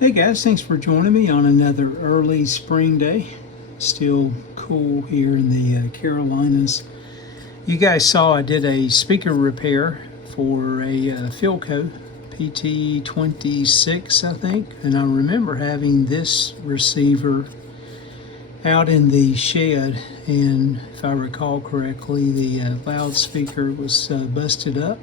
Hey guys, thanks for joining me on another early spring day. Still cool here in the Carolinas. You guys saw I did a speaker repair for a Philco PT-26, I think, and I remember having this receiver out in the shed, and if I recall correctly, the loudspeaker was busted up.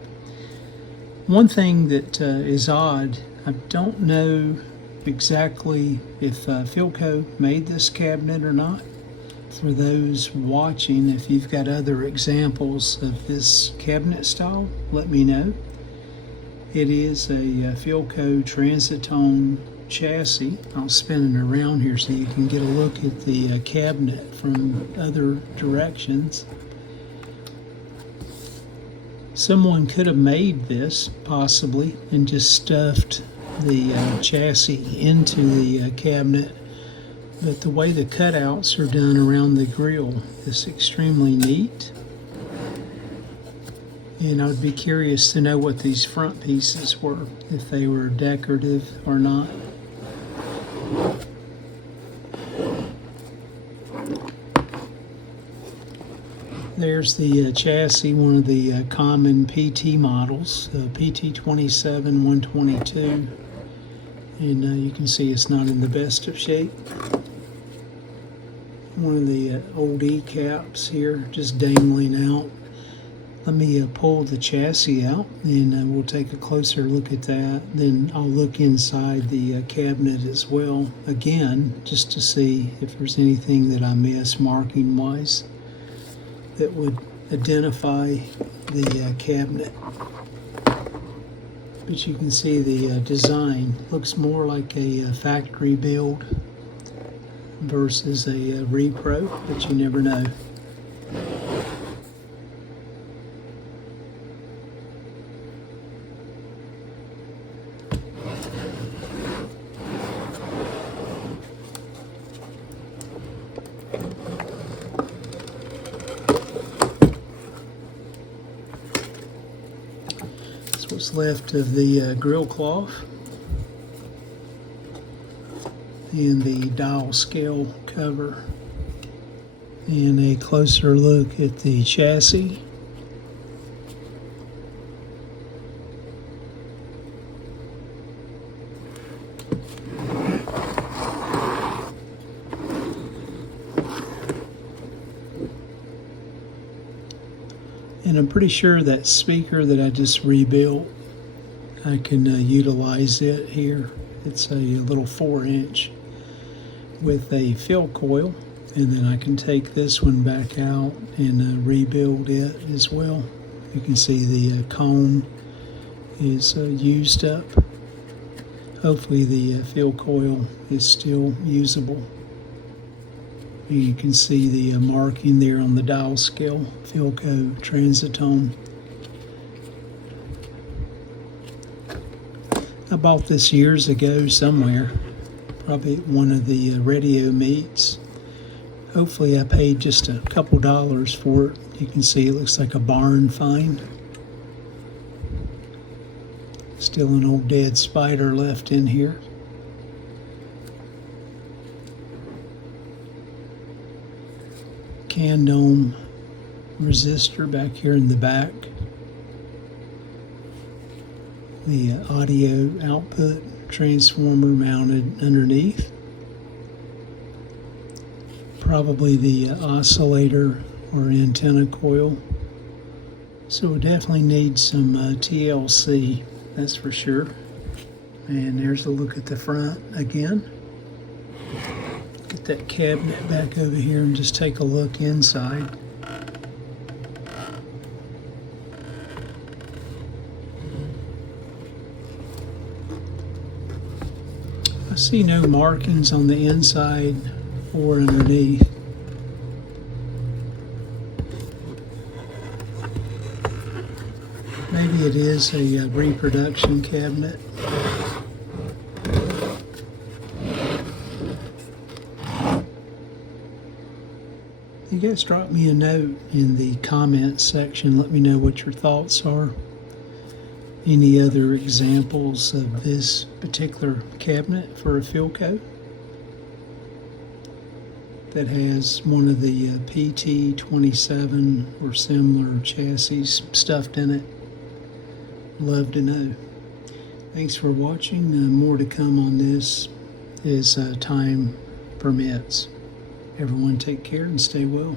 One thing that is odd, I don't know exactly if Philco made this cabinet or not. For those watching, if you've got other examples of this cabinet style, let me know. It is a Philco Transitone chassis. I'll spin it around here so you can get a look at the cabinet from other directions. Someone could have made this, possibly, and just stuffed the chassis into the cabinet, but the way the cutouts are done around the grill is extremely neat, and I would be curious to know what these front pieces were, if they were decorative or not. There's the chassis, one of the common PT models, PT-27 122. And you can see it's not in the best of shape. One of the old E-caps here just dangling out. Let me pull the chassis out and we'll take a closer look at that. Then I'll look inside the cabinet as well, again, just to see if there's anything that I missed marking wise that would identify the cabinet. But you can see the design looks more like a factory build versus a repro, but you never know. What's left of the grill cloth and the dial scale cover, and a closer look at the chassis. And I'm pretty sure that speaker that I just rebuilt, I can utilize it here. It's a little 4-inch with a fill coil, and then I can take this one back out and rebuild it as well. You can see the cone is used up. Hopefully the fill coil is still usable. You can see the marking there on the dial scale, Philco Transitone. I bought this years ago somewhere, probably at one of the radio meets. Hopefully I paid just a couple dollars for it. You can see it looks like a barn find. Still an old dead spider left in here. Candome resistor back here in the back. The audio output transformer mounted underneath. Probably the oscillator or antenna coil. So we definitely need some TLC, that's for sure. And there's a look at the front again. Get that cabinet back over here and just take a look inside. I see no markings on the inside or underneath. Maybe it is a reproduction cabinet. You guys drop me a note in the comments section. Let me know what your thoughts are. Any other examples of this particular cabinet for a Philco that has one of the PT-27 or similar chassis stuffed in it? Love to know. Thanks for watching. More to come on this as time permits. Everyone take care and stay well.